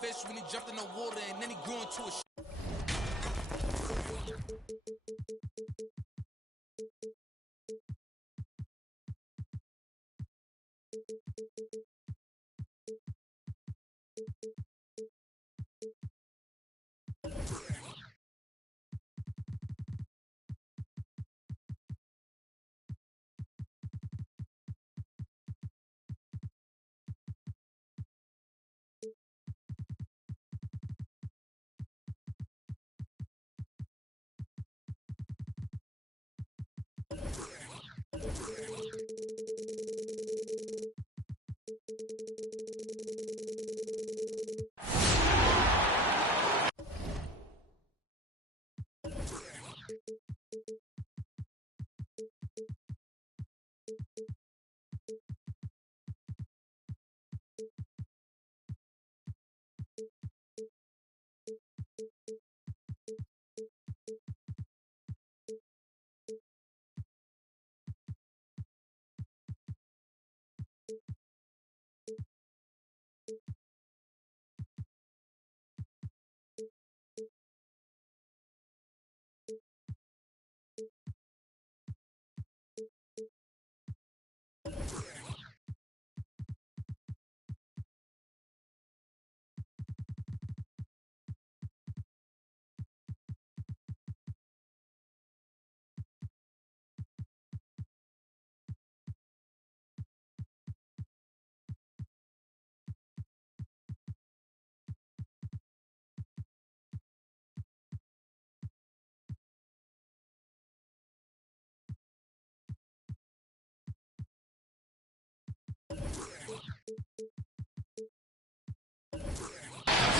fish when he jumped in the water and then he grew into a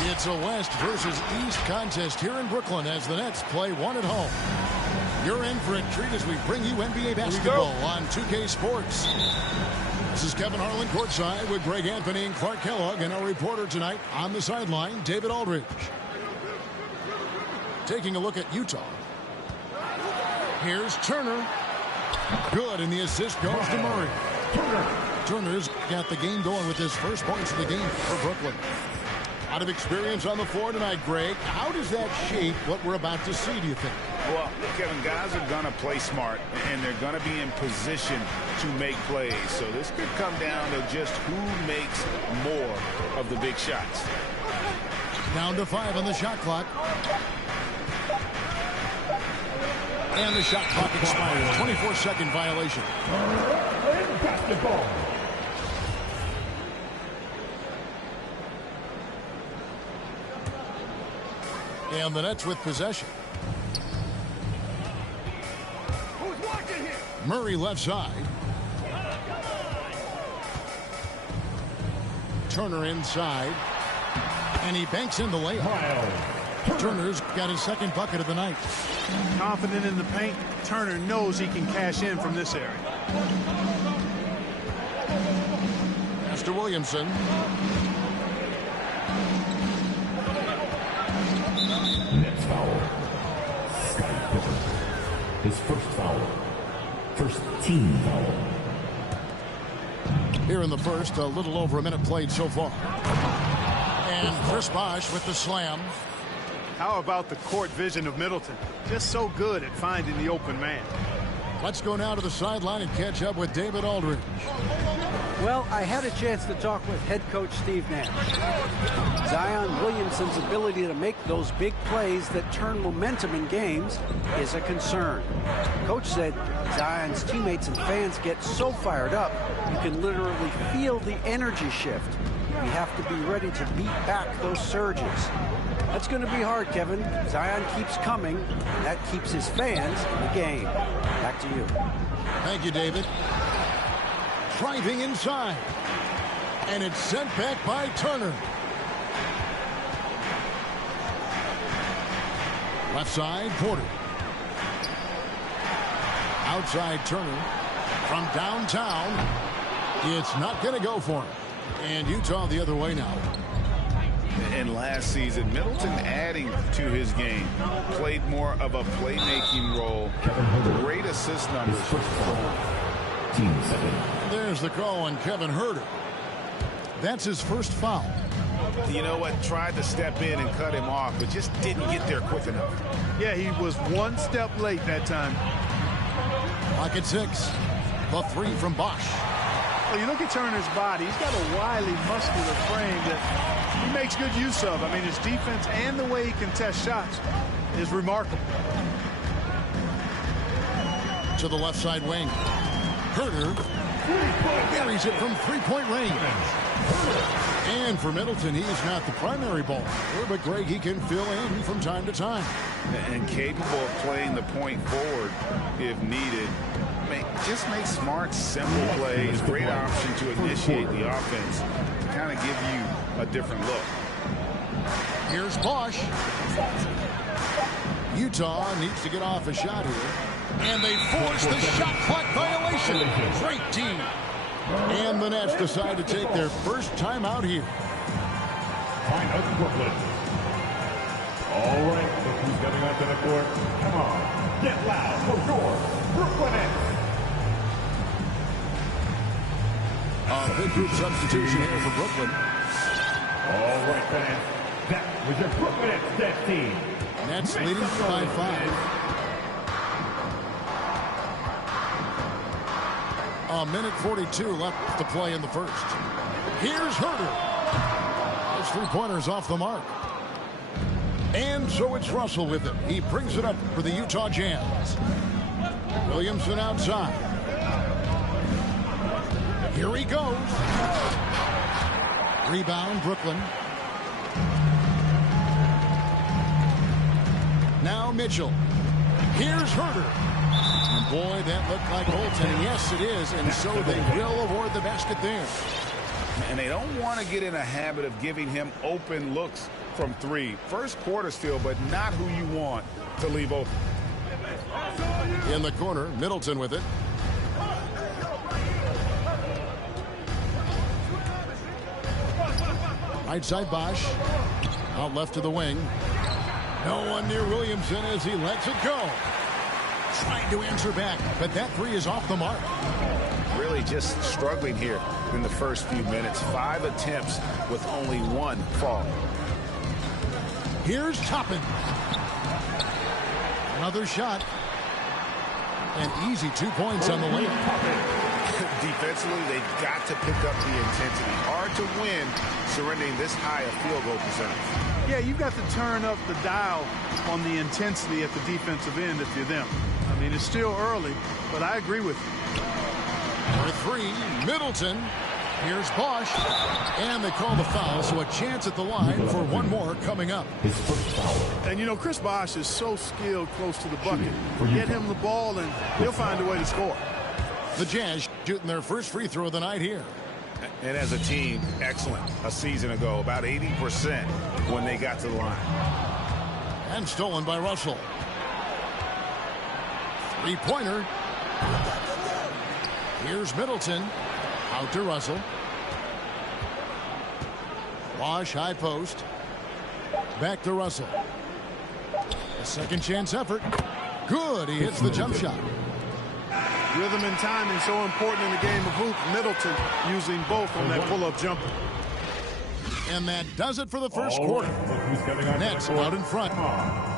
It's a West versus East contest here in Brooklyn as the Nets play one at home. You're in for a treat as we bring you NBA basketball on 2K Sports. This is Kevin Harlan courtside with Greg Anthony and Clark Kellogg, and our reporter tonight on the sideline, David Aldridge. Taking a look at Utah. Here's Turner. Good, and the assist goes to Murray. Turner's got the game going with his first points of the game for Brooklyn. A lot of experience on the floor tonight, Greg. How does that shape what we're about to see, do you think? Well, Kevin, guys are going to play smart, and they're going to be in position to make plays. So this could come down to just who makes more of the big shots. Down to 5 on the shot clock. And the shot clock expires. 24-second violation. Basketball. And the Nets with possession. Who's watching here? Murray left side. Turner inside. And he banks in the layup. Turner's got his second bucket of the night. Confident in the paint, Turner knows he can cash in from this area. Pass to Williamson. Nets foul. Scottie Pippen. His first foul. First team foul. Here in the first, a little over a minute played so far. And Chris Bosh with the slam. How about the court vision of Middleton? Just so good at finding the open man. Let's go now to the sideline and catch up with David Aldridge. Well, I had a chance to talk with head coach Steve Nash. Zion Williamson's ability to make those big plays that turn momentum in games is a concern. Coach said Zion's teammates and fans get so fired up, you can literally feel the energy shift. You have to be ready to beat back those surges. That's going to be hard, Kevin. Zion keeps coming, and that keeps his fans in the game. Back to you. Thank you, David. Driving inside. And it's sent back by Turner. Left side, Porter. Outside Turner. From downtown. It's not going to go for him. And Utah the other way now. And last season, Middleton adding to his game. Played more of a playmaking role. Great assist numbers. Team second. There's the call on Kevin Huerter. That's his first foul. You know what? Tried to step in and cut him off, but just didn't get there quick enough. Yeah, he was one step late that time. Pocket 6. The 3 from Bosch. Well, you look at Turner's body. He's got a wily, muscular frame that he makes good use of. I mean, his defense and the way he contests shots is remarkable. To the left side wing. Herter buries it from three-point range. And for Middleton, he's not the primary ball player, but Greg, he can fill in from time to time. And capable of playing the point forward if needed. Just make smart, simple plays. Great option to initiate the offense to kind of give you a different look. Here's Bosch. Utah needs to get off a shot here. And they force the shot clock violation. Great team. And the Nets decide to take their first time out here. Time out Brooklyn. All right, look who's coming onto the court. Come on, get loud for your Brooklyn Nets. Big group substitution here for Brooklyn. All right, fans. That was your Brooklyn Nets dead team. Nets leading by 5. A minute 42 left to play in the first. Here's Herter. His three-pointers off the mark. And so it's Russell with it. He brings it up for the Utah Jazz. Williamson outside. Here he goes. Rebound, Brooklyn. Now Mitchell. Here's Herter. And boy, that looked like goaltending. Yes, it is. And so they will award the basket there. And they don't want to get in a habit of giving him open looks from 3. First quarter still, but not who you want to leave open. In the corner, Middleton with it. Right side Bosch. Out left to the wing. No one near Williamson as he lets it go. Trying to answer back, but that 3 is off the mark. Really just struggling here in the first few minutes. 5 attempts with only 1 fall. Here's Toppin. Another shot. An easy 2 points on the way. Defensively, they've got to pick up the intensity. Hard to win surrendering this high a field goal percentage. Yeah, you've got to turn up the dial on the intensity at the defensive end if you're them. I mean, it's still early, but I agree with you. For 3, Middleton. Here's Bosch. And they call the foul, so a chance at the line for 1 more coming up. His first foul. And, you know, Chris Bosch is so skilled close to the bucket. Get him the ball, and he'll find a way to score. The Jazz shooting their first free throw of the night here. And as a team, excellent. A season ago, about 80% when they got to the line. And stolen by Russell. Three-pointer. Here's Middleton. Out to Russell. Bosch high post. Back to Russell. A second chance effort. Good. He hits the jump shot. Rhythm and timing so important in the game of hoop. Middleton using both on that pull-up jumper. And that does it for the first quarter. Nets out in front.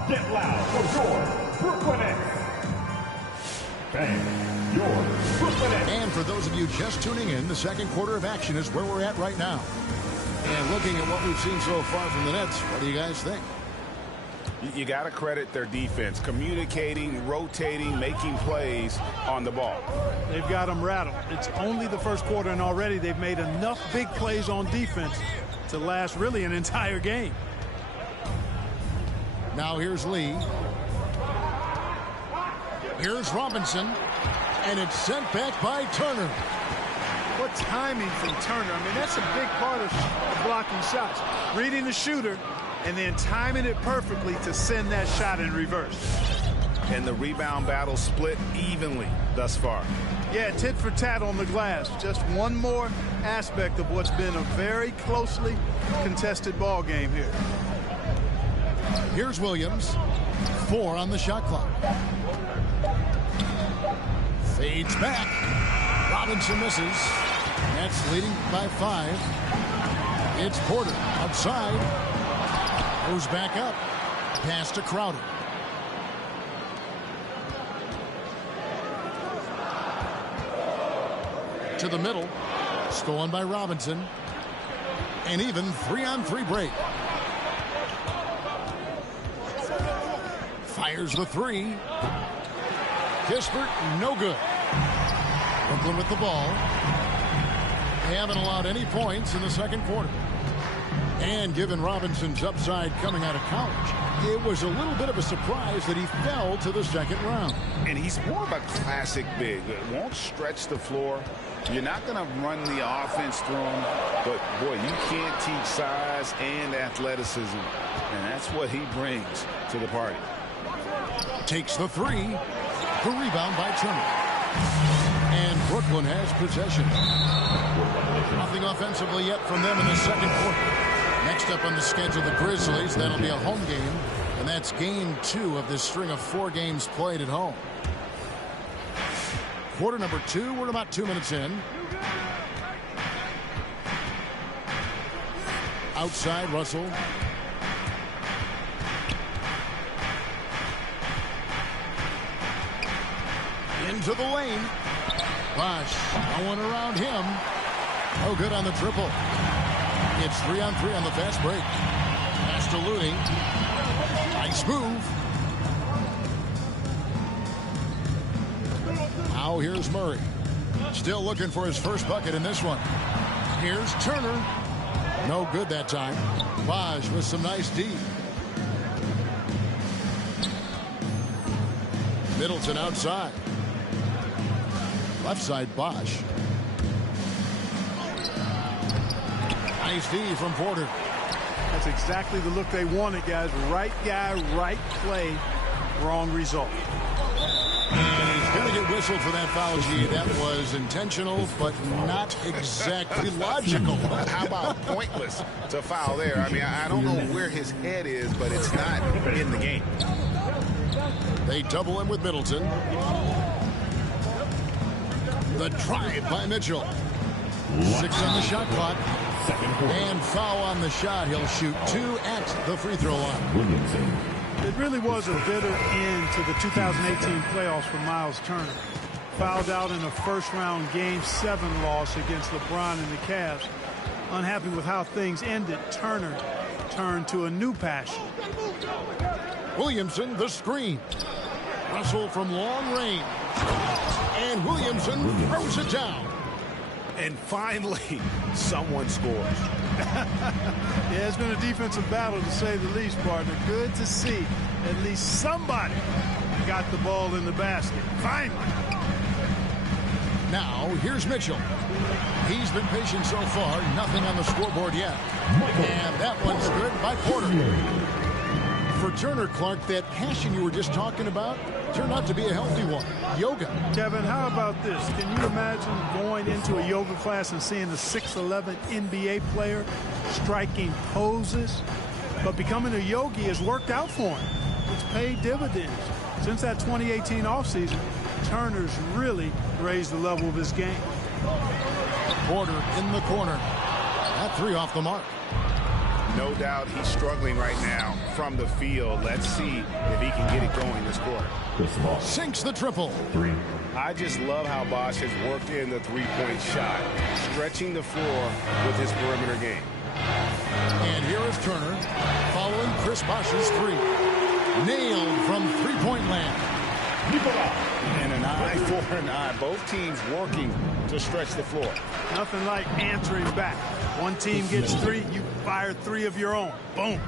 Get loud for your Brooklyn Nets. Bang, your Brooklyn Nets. And for those of you just tuning in, the second quarter of action is where we're at right now. And looking at what we've seen so far from the Nets, what do you guys think? You got to credit their defense, communicating, rotating, making plays on the ball. They've got them rattled. It's only the first quarter, and already they've made enough big plays on defense to last really an entire game. Now here's Lee. Here's Robinson. And it's sent back by Turner. What timing from Turner. I mean, that's a big part of blocking shots. Reading the shooter and then timing it perfectly to send that shot in reverse. And the rebound battle split evenly thus far. Yeah, tit for tat on the glass. Just one more aspect of what's been a very closely contested ball game here. Here's Williams. 4 on the shot clock. Fades back. Robinson misses. Nets leading by 5. It's Porter outside. Goes back up. Pass to Crowder. To the middle. Stolen by Robinson. An even 3-on-3 break. Fires the three. Kispert, no good. Brooklyn with the ball. They haven't allowed any points in the second quarter. And given Robinson's upside coming out of college, it was a little bit of a surprise that he fell to the second round. And he's more of a classic big. It won't stretch the floor. You're not going to run the offense through him. But, boy, you can't teach size and athleticism. And that's what he brings to the party. Takes the three. The rebound by Turner. And Brooklyn has possession. Nothing offensively yet from them in the second quarter. Next up on the schedule, the Grizzlies. That'll be a home game. And that's game 2 of this string of 4 games played at home. Quarter number 2. We're about 2 minutes in. Outside, Russell. Into the lane. Bosh, no one around him. No good on the triple. It's 3-on-3 on the fast break. Pass to Looney. Nice move. Now here's Murray. Still looking for his first bucket in this one. Here's Turner. No good that time. Bosh with some nice D. Middleton outside. Left side, Bosh. Nice D from Porter. That's exactly the look they wanted, guys. Right guy, right play, wrong result. And he's going to get whistled for that foul, G. That was intentional, but not exactly logical. How about pointless to foul there? I mean, I don't know where his head is, but it's not in the game. They double him with Middleton. The drive by Mitchell. 6 on the shot clock. And foul on the shot. He'll shoot 2 at the free throw line. It really was a bitter end to the 2018 playoffs for Miles Turner. Fouled out in a first-round Game 7 loss against LeBron and the Cavs. Unhappy with how things ended, Turner turned to a new passion. Williamson, the screen. Russell from long range. And Williamson throws it down. And finally, someone scores. Yeah, it's been a defensive battle, to say the least, partner. Good to see at least somebody got the ball in the basket. Finally. Now, here's Mitchell. He's been patient so far. Nothing on the scoreboard yet. And that one's good by Porter. For Turner, Clark, that passion you were just talking about turned out to be a healthy one. Yoga. Kevin, how about this? Can you imagine going into a yoga class and seeing a 6'11" NBA player striking poses? But becoming a yogi has worked out for him. It's paid dividends. Since that 2018 offseason, Turner's really raised the level of his game. Porter in the corner. That 3 off the mark. No doubt he's struggling right now from the field. Let's see if he can get it going this quarter. Sinks the triple. 3. I just love how Bosh has worked in the three-point shot, stretching the floor with his perimeter game. And here is Turner following Chris Bosh's 3. Nailed from three-point land. And an eye for an eye. Both teams working to stretch the floor. Nothing like answering back. One team gets 3, you fire 3 of your own. Boom.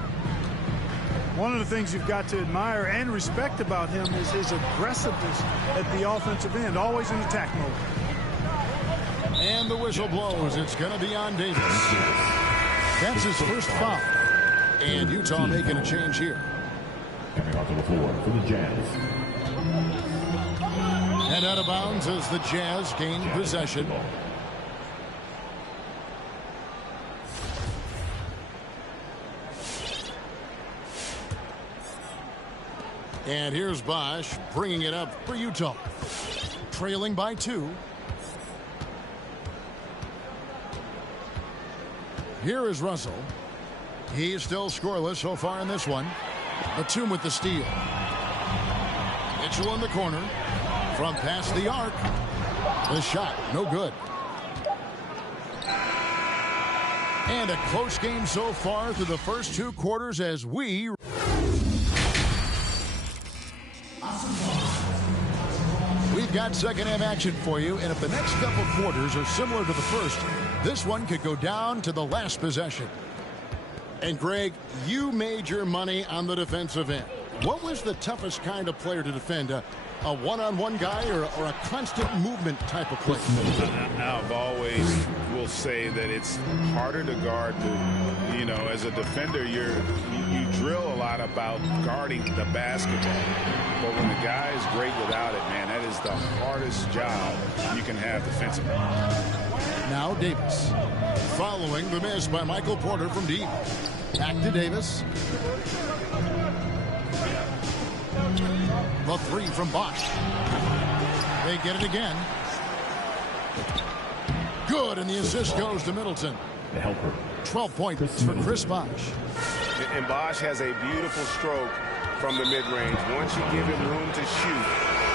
One of the things you've got to admire and respect about him is his aggressiveness at the offensive end, always in attack mode. And the whistle blows. It's going to be on Davis. That's his first foul. And Utah making a change here. Coming onto the floor for the Jazz. And out of bounds as the Jazz gain possession. And here's Bosh bringing it up for Utah. Trailing by 2. Here is Russell. He's still scoreless so far in this one. Batum with the steal. Mitchell in the corner. From past the arc. The shot, no good. And a close game so far through the first 2 quarters as we... We've got second half action for you, and if the next couple quarters are similar to the first, this one could go down to the last possession. And Greg, you made your money on the defensive end. What was the toughest kind of player to defend? A one-on-one guy or a constant movement type of player? I've always will say that it's harder to guard. As a defender, you drill a lot about guarding the basketball. But when the guy is great without it, man, that is the hardest job you can have defensively. Now Davis. Following the miss by Michael Porter from deep. Back to Davis. The 3 from Bosch. They get it again. Good, and the assist goes to Middleton. The helper. 12 points for Chris Bosch. And Bosch has a beautiful stroke from the mid-range. Once you give him room to shoot,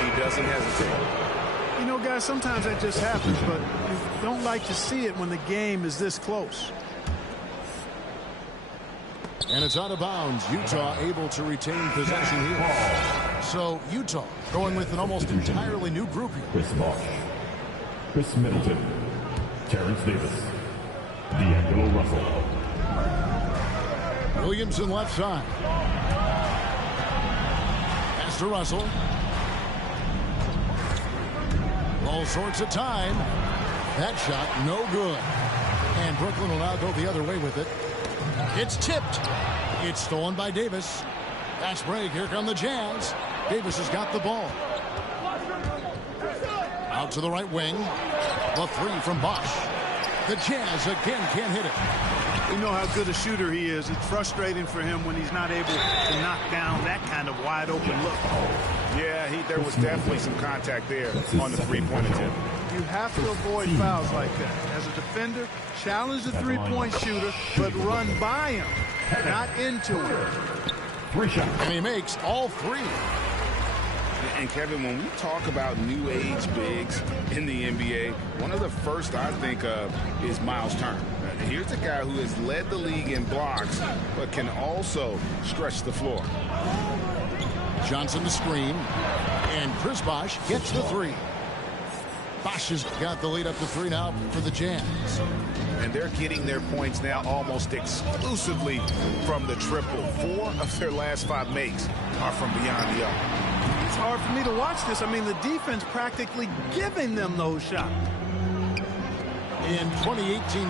he doesn't hesitate. You know, guys, sometimes that just happens, but you don't like to see it when the game is this close. And it's out of bounds. Utah able to retain possession here. So Utah going with an almost entirely new group here. Chris Bosch, Chris Middleton, Terrence Davis, D'Angelo Russell. Williamson left side. Pass to Russell. All sorts of time. That shot no good. And Brooklyn will now go the other way with it. It's tipped. It's stolen by Davis. Fast break. Here come the Jazz. Davis has got the ball. Out to the right wing. The 3 from Bosch. The Jazz again can't hit it. We know how good a shooter he is. It's frustrating for him when he's not able to knock down that kind of wide open look. Yeah, there was definitely some contact there on the three-point attempt. You have to avoid fouls like that. As a defender, challenge the three-point shooter, but run by him, not into him. 3 shots. And he makes all 3. And Kevin, when we talk about new age bigs in the NBA, one of the first I think of is Miles Turner. Here's a guy who has led the league in blocks, but can also stretch the floor. Johnson the screen, and Chris Bosch gets the 3. Bosch has got the lead up to 3 now for the Jazz. And they're getting their points now almost exclusively from the triple. 4 of their last 5 makes are from beyond the arc. It's hard for me to watch this. I mean, the defense practically giving them those shots. In 2018-19,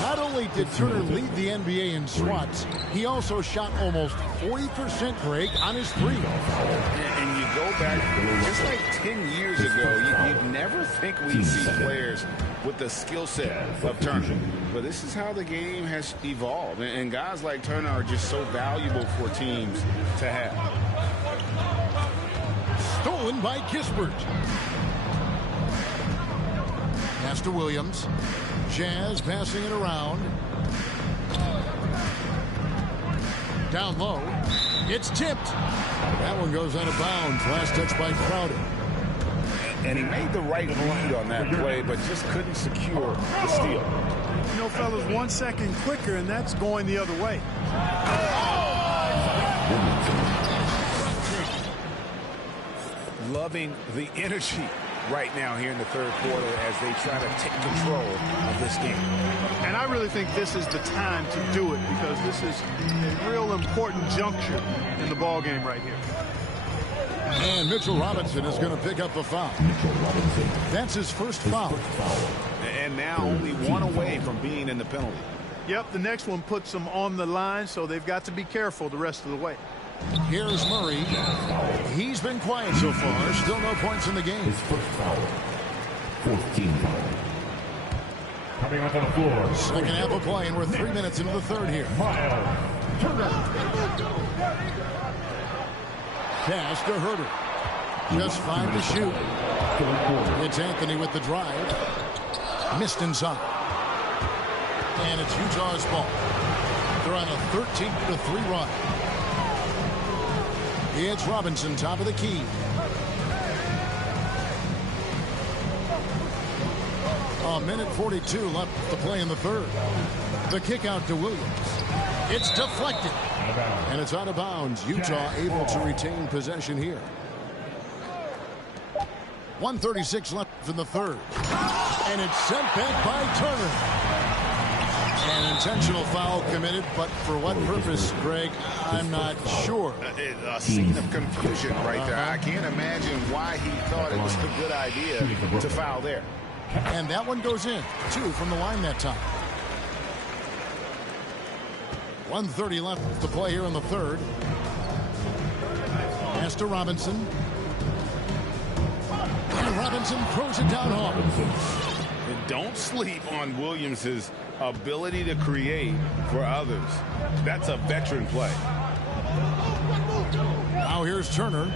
not only did Turner lead the NBA in swats, he also shot almost 40%, Greg, on his 3. And you go back just like 10 years ago, you'd never think we'd see players with the skill set of Turner. But this is how the game has evolved. And guys like Turner are just so valuable for teams to have. Stolen by Kispert. Pass to Williams. Jazz passing it around. Down low. It's tipped. That one goes out of bounds. Last touch by Crowder. And he made the right read on that play, but just couldn't secure the steal. You know, fellas, 1 second quicker, and that's going the other way. Loving the energy right now here in the third quarter as they try to take control of this game. And I really think this is the time to do it because this is a real important juncture in the ball game right here. And Mitchell Robinson is going to pick up the foul. That's his first foul. And now only 1 away from being in the penalty. Yep, the next one puts them on the line, so they've got to be careful the rest of the way. Here's Murray. He's been quiet so far. Still no points in the game. His first foul. 14 foul. Coming onto the floor. Second half of play, and we're 3 minutes into the third here. Miles Turner. Pass to Herter. Just 5 to shoot. It's Anthony with the drive. Missed inside. And it's Utah's ball. They're on a 13-3 run. It's Robinson, top of the key. A minute 42 left to play in the third. The kick out to Williams. It's deflected. And it's out of bounds. Utah able to retain possession here. 1:36 left in the third. And it's sent back by Turner. An intentional foul committed, but for what purpose, Greg, I'm not sure. A scene of confusion right there. I can't imagine why he thought it was a good idea to foul there. And that one goes in. 2 from the line that time. 1:30 left to play here in the third. Pass to Robinson. And Robinson throws it down hard. And don't sleep on Williams's ability to create for others. That's a veteran play. Now here's Turner.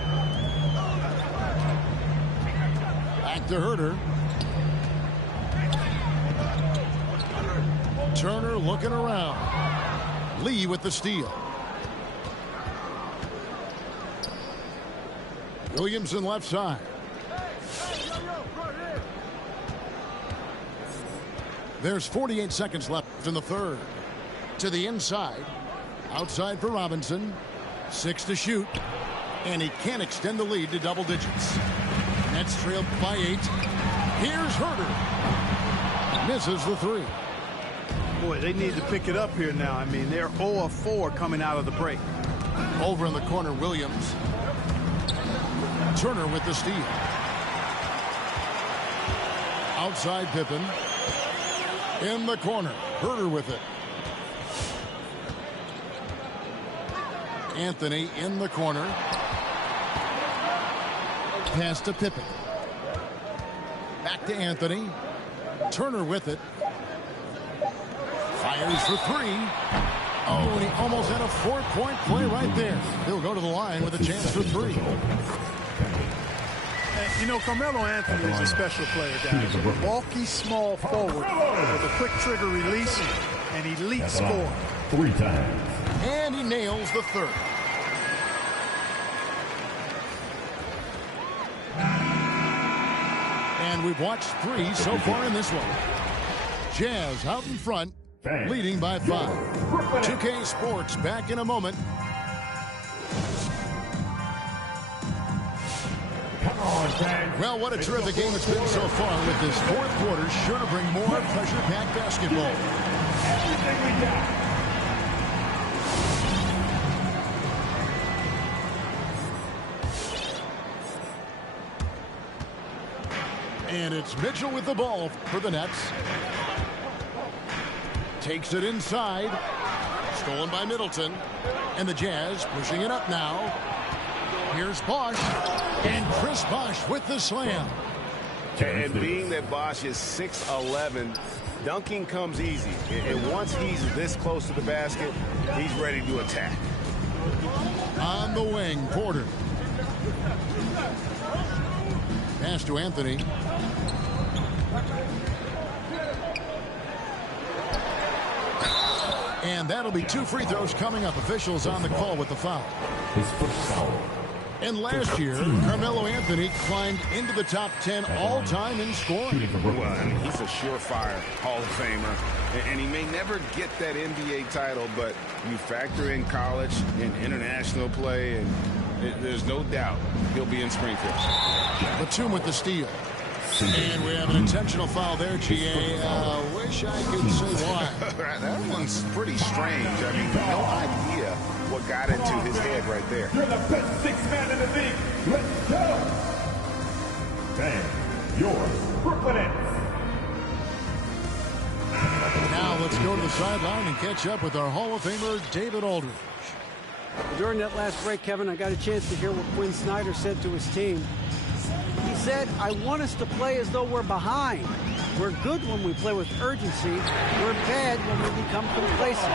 Back to Herter. Turner looking around. Lee with the steal. Williamson left side. There's 48 seconds left in the third. To the inside. Outside for Robinson. 6 to shoot. And he can't extend the lead to double digits. Nets trailed by 8. Here's Herter. Misses the 3. Boy, they need to pick it up here now. I mean, they're 0 of 4 coming out of the break. Over in the corner, Williams. Turner with the steal. Outside Pippen. In the corner, Herter with it. Anthony in the corner. Pass to Pippen. Back to Anthony. Turner with it. Fires for 3. Oh, and he almost had a 4-point play right there. He'll go to the line with a chance for 3. You know, Carmelo Anthony is a special player, guys. A bulky, small forward with a quick trigger release and elite score. 3 times. And he nails the third. And we've watched 3 so far in this one. Jazz out in front, leading by 5. 2K Sports back in a moment. Well, what a terrific game it's been so far, with this fourth quarter sure to bring more pressure-packed basketball. Everything we got. And it's Mitchell with the ball for the Nets. Takes it inside. Stolen by Middleton. And the Jazz pushing it up now. Here's Bosch. And Chris Bosch with the slam. And being that Bosch is 6'11", dunking comes easy. And once he's this close to the basket, he's ready to attack. On the wing, Porter. Pass to Anthony. And that'll be 2 free throws coming up. Officials on the call with the foul. His first foul. And last year, Carmelo Anthony climbed into the top 10 all-time in scoring. Well, I mean, he's a surefire Hall of Famer. And he may never get that NBA title, but you factor in college and international play, and there's no doubt he'll be in Springfield. Batum with the steal. And we have an intentional foul there, G.A. Wish I could say why. That one's pretty strange. I mean, no idea what got into his head right there. You're the best 6 man in the league. Let's go. Bang. Your Brooklyn Nets. Now let's go to the sideline and catch up with our Hall of Famer, David Aldridge. During that last break, Kevin, I got a chance to hear what Quinn Snyder said to his team. He said, I want us to play as though we're behind. We're good when we play with urgency. We're bad when we become complacent.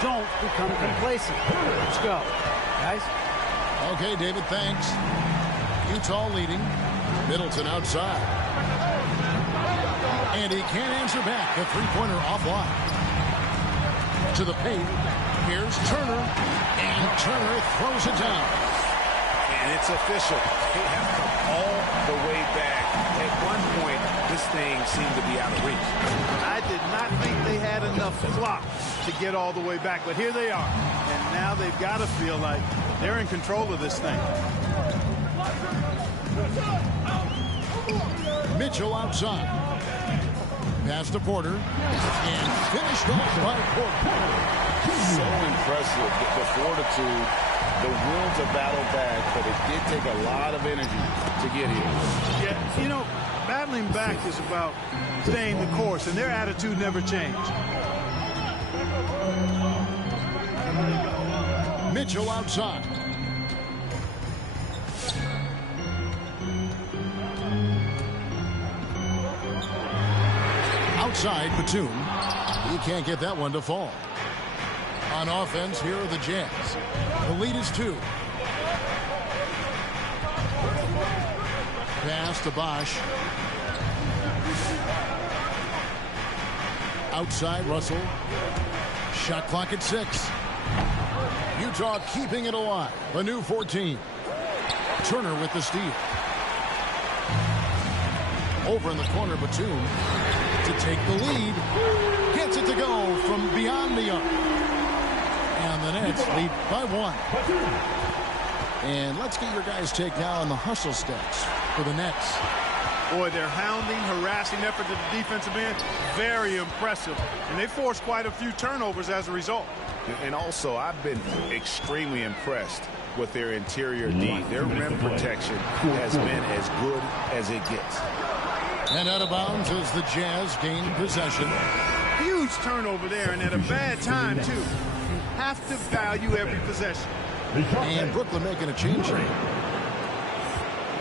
Don't become complacent. Let's go. Guys? Okay, David, thanks. Utah leading. Middleton outside. And he can't answer back. The three-pointer offline. To the paint. Here's Turner. And Turner throws it down. And it's official. They have come all the way back. At one point, this thing seemed to be out of reach. I did not think they had enough clock to get all the way back, but here they are. And now they've got to feel like they're in control of this thing. Mitchell outside. Pass to Porter. And finished off by Porter. So impressive, the fortitude, the will to battle back, but it did take a lot of energy to get here. Yeah, you know, battling back is about staying the course, and their attitude never changed. Mitchell outside. Outside, Batum. He can't get that one to fall. On offense, here are the Jazz. The lead is 2. Pass to Bosch. Outside, Russell. Shot clock at 6. Utah keeping it alive. A new 14. Turner with the steal. Over in the corner, Batum to take the lead. Gets it to go from beyond the arc. And the Nets lead by 1. And let's get your guys' take now on the hustle stats for the Nets. Boy, their hounding, harassing effort to the defensive end, very impressive. And they forced quite a few turnovers as a result. And also, I've been extremely impressed with their interior D. Their rim protection has been as good as it gets. And out of bounds as the Jazz gain possession. Huge turnover there, and at a bad time, too. You have to value every possession. And Brooklyn making a change here.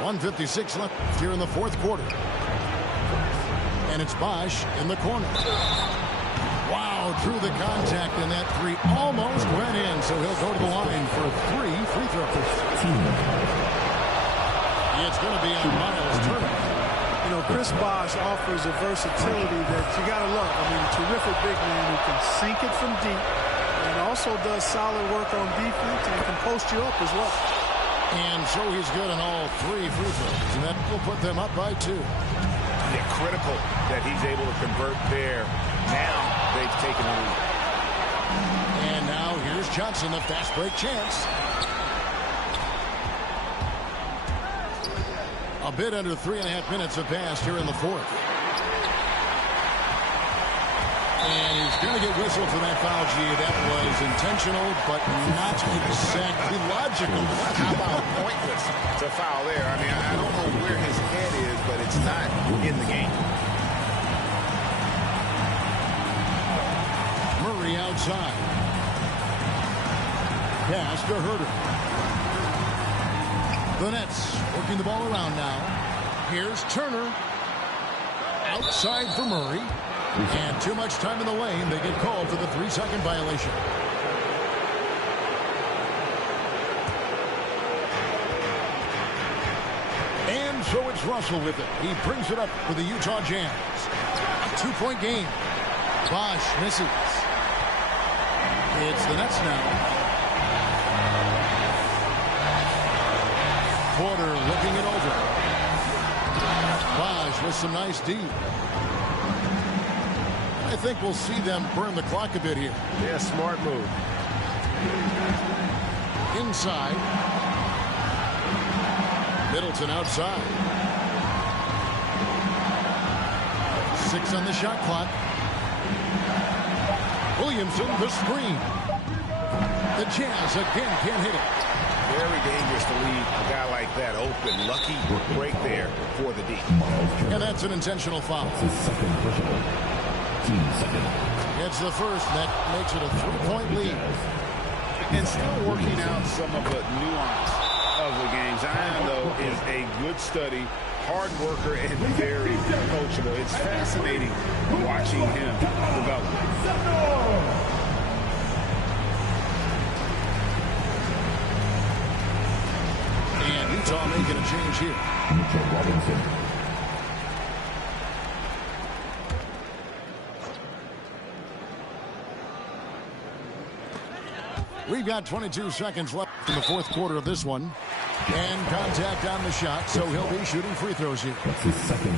1:56 left here in the fourth quarter. And it's Bosch in the corner. Wow, through the contact, and that 3 almost went in, so he'll go to the line for 3 free throws. It's going to be on Miles Turner. You know, Chris Bosh offers a versatility that you got to love. I mean, a terrific big man who can sink it from deep and also does solid work on defense and can post you up as well. And so he's good on all 3 free throws, and that will put them up by 2. Yeah, critical that he's able to convert there. Now they've taken the lead. And now here's Johnson, the fast break chance. A bit under 3.5 minutes have passed here in the fourth. And he's going to get whistled for that foul, G. That was intentional, but not exactly logical. How about pointless to foul there? I mean, I don't know where his head is, but it's not in the game. Murray outside. Pass to Herter. The Nets working the ball around now. Here's Turner. Outside for Murray. And too much time in the lane. They get called for the 3-second violation. And so it's Russell with it. He brings it up for the Utah Jazz. A 2-point game. Bosch misses. It's the Nets now. Porter looking it over. Bosch with some nice D. I think we'll see them burn the clock a bit here. Yeah, smart move. Inside. Middleton outside. 6 on the shot clock. Williamson, the screen. The Jazz again can't hit it. Very dangerous to leave a guy like that open. Lucky break there for the D. And that's an intentional foul. It's the first. That makes it a 3-point lead. And still working out some of the nuance of the game. Zion, though, is a good study, hard worker, and very coachable. It's fascinating watching him develop. And Utah making a change here. We've got 22 seconds left in the fourth quarter of this one. And contact on the shot, so he'll be shooting free throws here.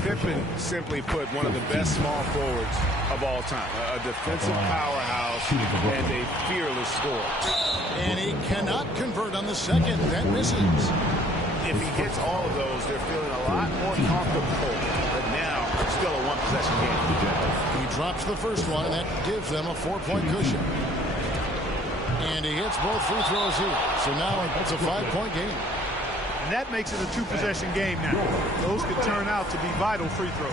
Pippen simply put one of the best small forwards of all time. A defensive powerhouse and a fearless scorer. And he cannot convert on the second. That misses. If he hits all of those, they're feeling a lot more comfortable. But now, still a one-possession game. He drops the first one, and that gives them a 4-point cushion. And he hits both free throws here. So now it's a 5-point game. And that makes it a 2-possession game now. Those could turn out to be vital free throws.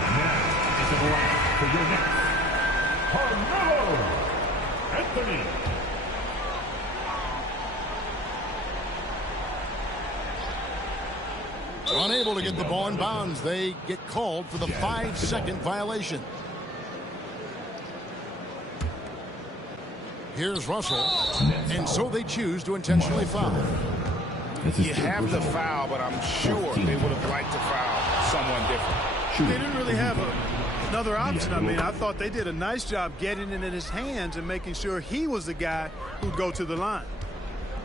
Now, into the line for your next, Carmelo Anthony. Unable to get the ball in bounds. They get called for the 5-second violation. Here's Russell, and so they choose to intentionally foul. You have the foul, but I'm sure they would have liked to foul someone different. They didn't really have another option. I mean, I thought they did a nice job getting it in his hands and making sure he was the guy who'd go to the line.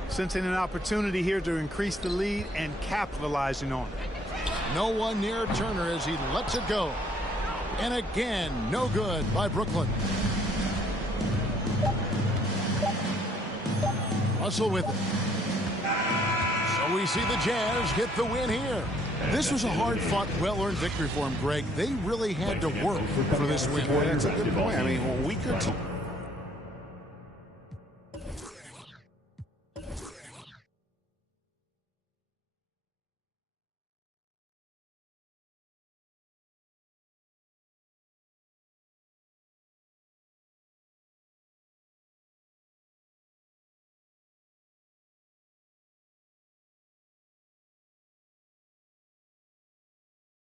Sensing an opportunity here to increase the lead and capitalizing on it. No one near Turner as he lets it go. And again, no good by Brooklyn. Russell with it. So we see the Jazz get the win here. This was a hard-fought, well-earned victory for him, Greg. They really had to work for this win. That's a good point. I mean, a week or two